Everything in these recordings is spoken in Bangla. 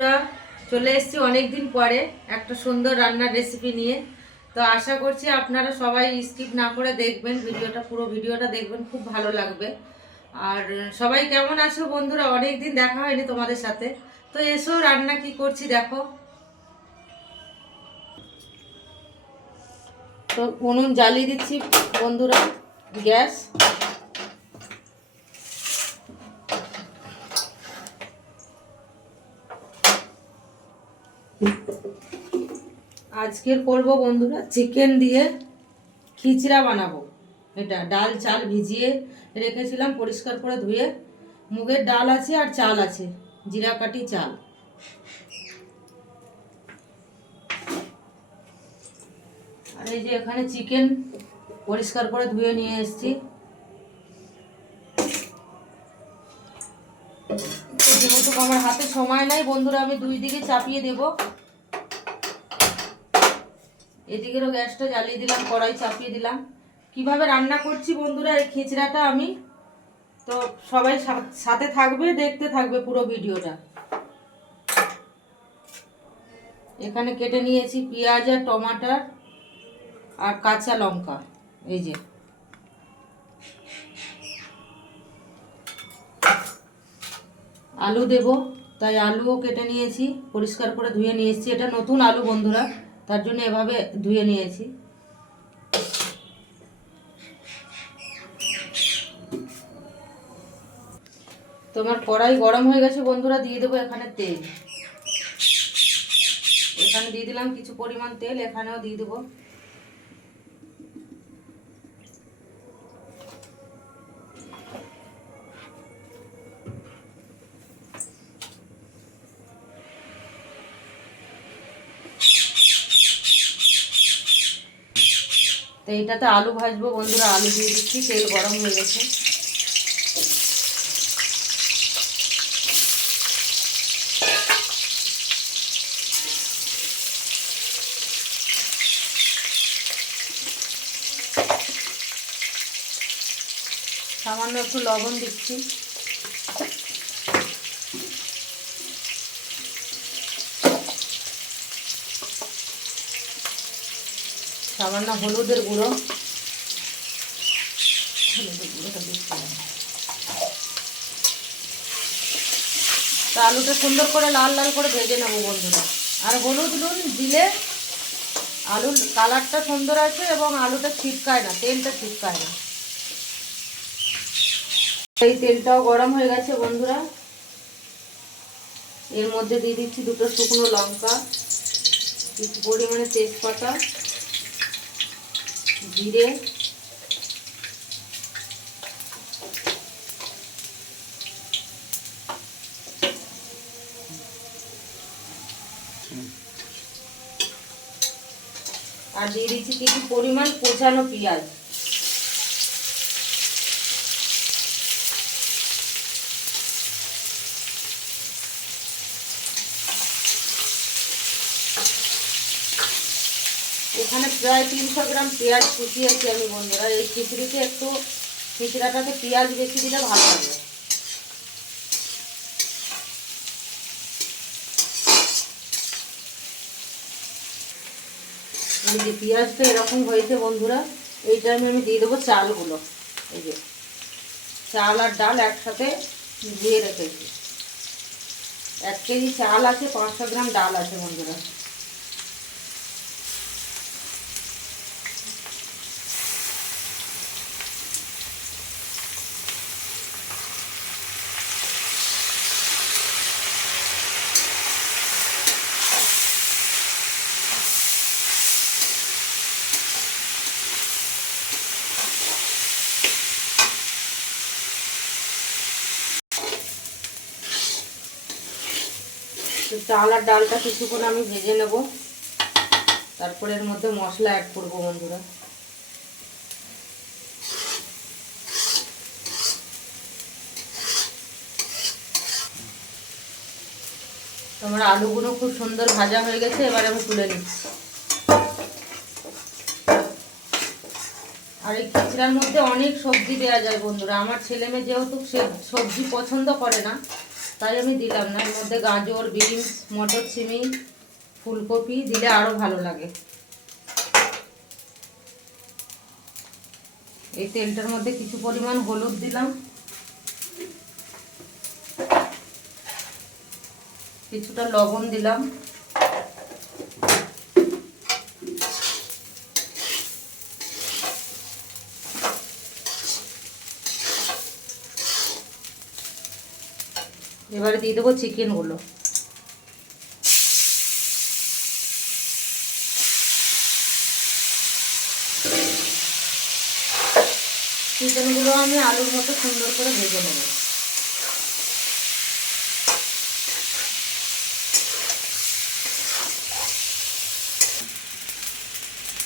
বন্ধুরা, চলে এসেছি অনেক দিন পরে একটা সুন্দর রান্নার রেসিপি নিয়ে। তো আশা করছি আপনারা সবাই স্কিপ না করে দেখবেন ভিডিওটা, পুরো ভিডিওটা দেখবেন, খুব ভালো লাগবে। আর সবাই কেমন আছো বন্ধুরা? অনেক দিন দেখা হয়নি তোমাদের সাথে। তো এসো রান্না কি করছি দেখো। তো উনুন জ্বালিয়ে দিচ্ছি বন্ধুরা, গ্যাস। আজকের করব বন্ধুরা চিকেন দিয়ে খিচড়া বানাবো। এটা ডাল চাল ভিজিয়ে রেখেছিলাম, পরিষ্কার করে ধুয়ে। মুগের ডাল আছে আর চাল আছে, জিরা কাঠি চাল। আর এই যে এখানে চিকেন পরিষ্কার করে ধুয়ে নিয়ে এসেছি। যেহেতু আমার হাতে সময় নাই বন্ধুরা, আমি দুই দিকে চাপিয়ে দেব। এদিকেরও গ্যাসটা জ্বালিয়ে দিলাম, কড়াই চাপিয়ে দিলাম। কিভাবে রান্না করছি বন্ধুরা এই খিচড়াটা আমি, তো সবাই সাথে থাকবে, দেখতে থাকবে পুরো ভিডিওটা। এখানে কেটে নিয়েছি পেঁয়াজ আর টমাটার আর কাঁচা লঙ্কা। এই যে আলু দেব, তাই আলুও কেটে নিয়েছি, পরিষ্কার করে ধুয়ে নিয়ে এসেছি। এটা নতুন আলু বন্ধুরা, তার জন্য এভাবে ধুয়ে নিয়েছি। তোমার কড়াই গরম হয়ে গেছে বন্ধুরা, দিয়ে দেবো এখানে তেল। এখানে দিয়ে দিলাম কিছু পরিমাণ তেল, এখানেও দিয়ে দেবো। তো এইটাতে আলু ভাজবো বন্ধুরা, আলু দিয়ে দিচ্ছি, তেল গরম হয়ে গেছে। সামান্য একটু লবণ দিচ্ছি, সামান্য হলুদের গুঁড়ো। তো আলুটা সুন্দর করে লাল লাল করে ভেজে নেবো বন্ধুরা। আর হলুদ নুন দিলে আলুর কালারটা সুন্দর আছে এবং আলুটা ছিটকায় না, তেলটা ছিটকায় না। এই তেলটাও গরম হয়ে গেছে বন্ধুরা, এর মধ্যে দিয়ে দিচ্ছি দুটো শুকনো লঙ্কা, কিছু পরিমাণে তেজপাতা, জিরে, আর দিয়ে দিচ্ছি কিছু পরিমাণ কোচানো পেঁয়াজ। এখানে প্রায় 300 গ্রাম পেঁয়াজ কুচিয়েছি আমি বন্ধুরা। এই খিচড়িতে একটু, খিচড়াটাতে পেঁয়াজ বেশি দিলে ভালো লাগে। এই যে পেঁয়াজটা এরকম হয়েছে বন্ধুরা, এই টাইমে আমি দিয়ে দেবো চালগুলো। এই যে চাল আর ডাল একসাথে ধুয়ে রেখেছি। 1 কেজি চাল আছে, 500 গ্রাম ডাল আছে বন্ধুরা। তো চাল আর ডালটা কিছুক্ষণ আমি ভেজে নেব, তারপরে এর মধ্যে মশলা অ্যাড করব বন্ধুরা। তোমার আলুগুলো খুব সুন্দর ভাজা হয়ে গেছে, এবার আমি তুলে নিচ্ছি। আর এই খিচড়ার মধ্যে অনেক সবজি দেওয়া যায় বন্ধুরা। আমার ছেলে মেয়ে যেহেতু সে সবজি পছন্দ করে না, তাই আমি দিলাম না। এর মধ্যে গাজর, বিনস, মটরছিমি, ফুলকপি দিলে আরও ভালো লাগে। এই তেলটার মধ্যে কিছু পরিমাণ হলুদ দিলাম, কিছুটা লবণ দিলাম, এবারে দিয়ে দেবো চিকেনগুলো। চিকেনগুলো আমি আলুর মতো সুন্দর করে ভেজে নেব।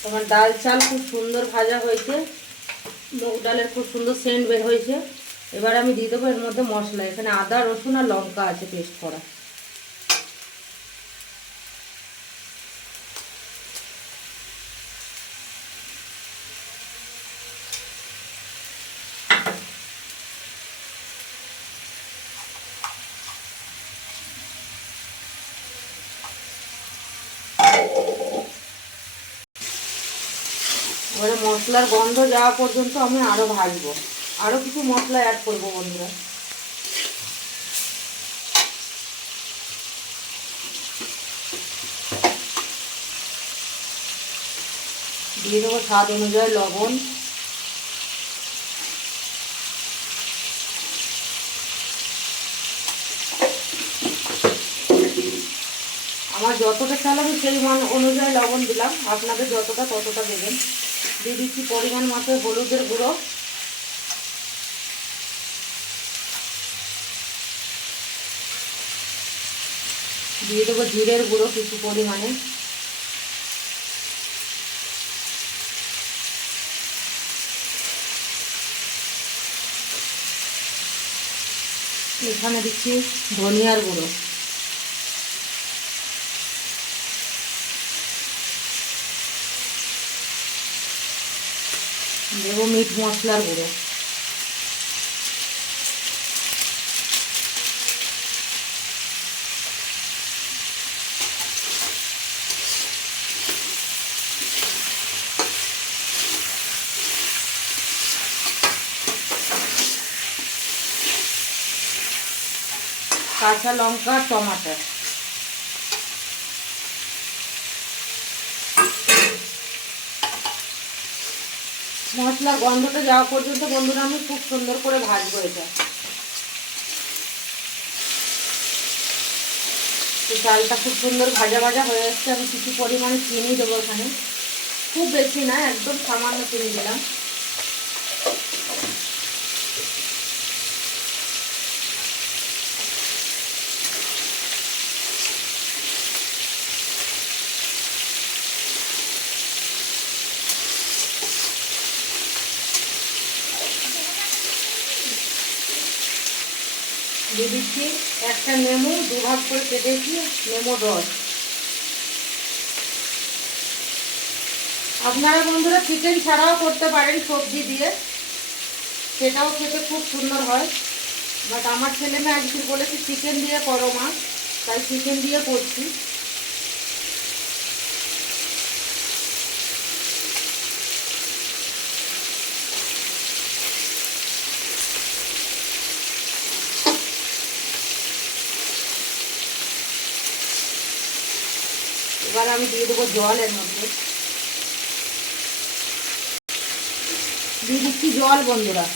তোমার ডাল চাল খুব সুন্দর ভাজা হয়েছে, মুগ ডালের খুব সুন্দর সেন্ট বের হয়েছে। এবার আমি দিয়ে দেবো এর মধ্যে মশলা। এখানে আদা, রসুন আর লঙ্কা আছে পেস্ট করা। এবারে মশলার গন্ধ যাওয়া পর্যন্ত আমি আরও ভাজবো। আরও কিছু মশলা অ্যাড করবো বন্ধুরা। দিয়ে দেবো স্বাদ অনুযায়ী লবণ, আমার যতটা চাল আমি সেই মান অনুযায়ী লবণ দিলাম, আপনাদের যতটা ততটা দেবেন। দিয়ে দিচ্ছি পরিমাণ মতো হলুদের গুঁড়ো, দিয়ে দেবো জিরের গুঁড়ো কিছু পরিমাণে, এখানে দিচ্ছি ধনিয়ার গুঁড়ো, দেবো মিট মশলার গুঁড়ো, কাঁচা লঙ্কা, টমাটো। মশলার গন্ধটা যাওয়া পর্যন্ত বন্ধুরা আমি খুব সুন্দর করে ভাজবো এটা। চালটা খুব সুন্দর ভাজা ভাজা হয়ে যাচ্ছে। আমি কিছু পরিমাণে চিনি দেবো এখানে, খুব বেশি না, একদম সামান্য চিনি দিলাম। দিয়ে দিচ্ছি একটা নেমু, দুভাগ করে কেটেছি নেমুর রস। আপনারা বন্ধুরা চিকেন ছাড়াও করতে পারেন সবজি দিয়ে, সেটাও খেতে খুব সুন্দর হয়। বাট আমার ছেলে মেয়ে আজকে বলেছে চিকেন দিয়ে করো মা, তাই চিকেন দিয়ে করছি। এবার আমি দিয়ে দেবো জল, এর মধ্যে দিয়ে দিচ্ছি জল বন্ধুরা।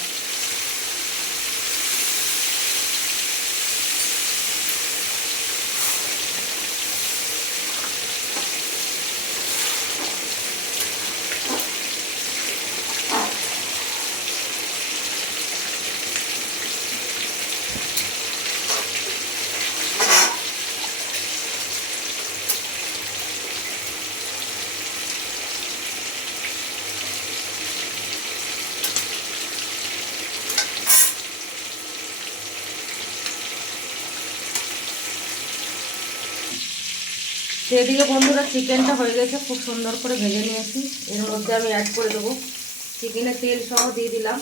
সেদিকে বন্ধুরা চিকেনটা হয়ে গেছে, খুব সুন্দর করে ভেজে নিয়েছি। এর মধ্যে আমি অ্যাড করে দেবো চিকেনের তেল সহ দিয়ে দিলাম।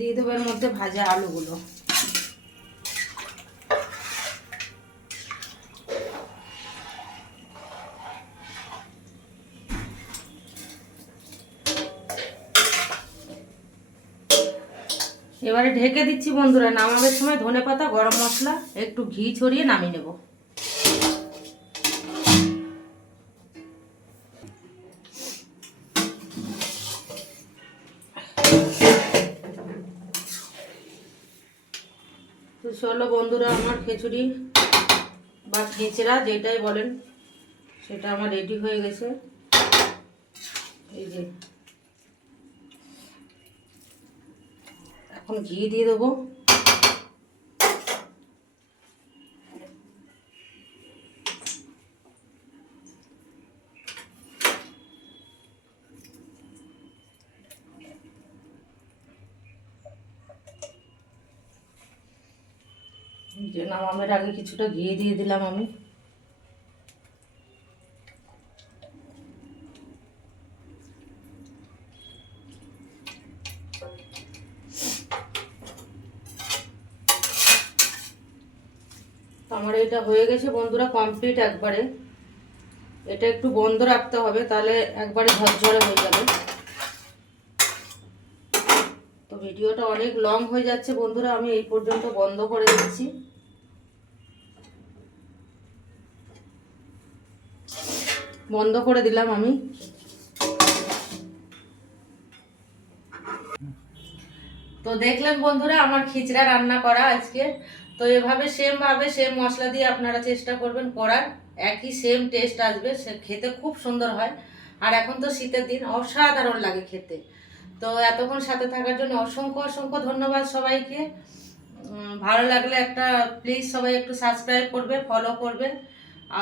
দিয়ে দেবো এর মধ্যে ভাজা আলুগুলো। এবারে ঢেকে দিচ্ছি বন্ধুরা। নামানোর সময় ধনেপাতা, গরম মশলা, একটু ঘি ছড়িয়ে নামিয়ে নেব। তো চলো বন্ধুরা, আমার খিচুড়ি বা খিচড়া যেটাই বলেন সেটা আমার রেডি হয়ে গেছে। এই যে এখন ঘি দিয়ে দেবো। যে নামানোর আগে কিছুটা ঘি দিয়ে দিলাম আমি। আমার এটা হয়ে গেছে বন্ধুরা, কমপ্লিট একবারে। এটা একটু বন্ধ রাখতে হবে, তাহলে একবারে ঝরঝরে হয়ে যাবে। তো ভিডিওটা অনেক লং হয়ে যাচ্ছে বন্ধুরা, আমি এই পর্যন্ত বন্ধ করে দিচ্ছি। বন্ধ করে দিলাম আমি। তো দেখলেন বন্ধুরা আমার খিচড়া রান্না করা আজকে। তো এভাবে সেম মশলা দিয়ে আপনারা চেষ্টা করবেন করার, একই সেম টেস্ট আসবে, সে খেতে খুব সুন্দর হয়। আর এখন তো শীতের দিন, অসাধারণ লাগে খেতে। তো এতক্ষণ সাথে থাকার জন্য অসংখ্য ধন্যবাদ সবাইকে। ভালো লাগলে একটা প্লিজ সবাই একটু সাবস্ক্রাইব করবে, ফলো করবে,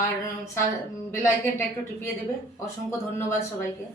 আর বেল আইকনটা একটু টিপিয়ে দেবে। অসংখ্য ধন্যবাদ সবাইকে।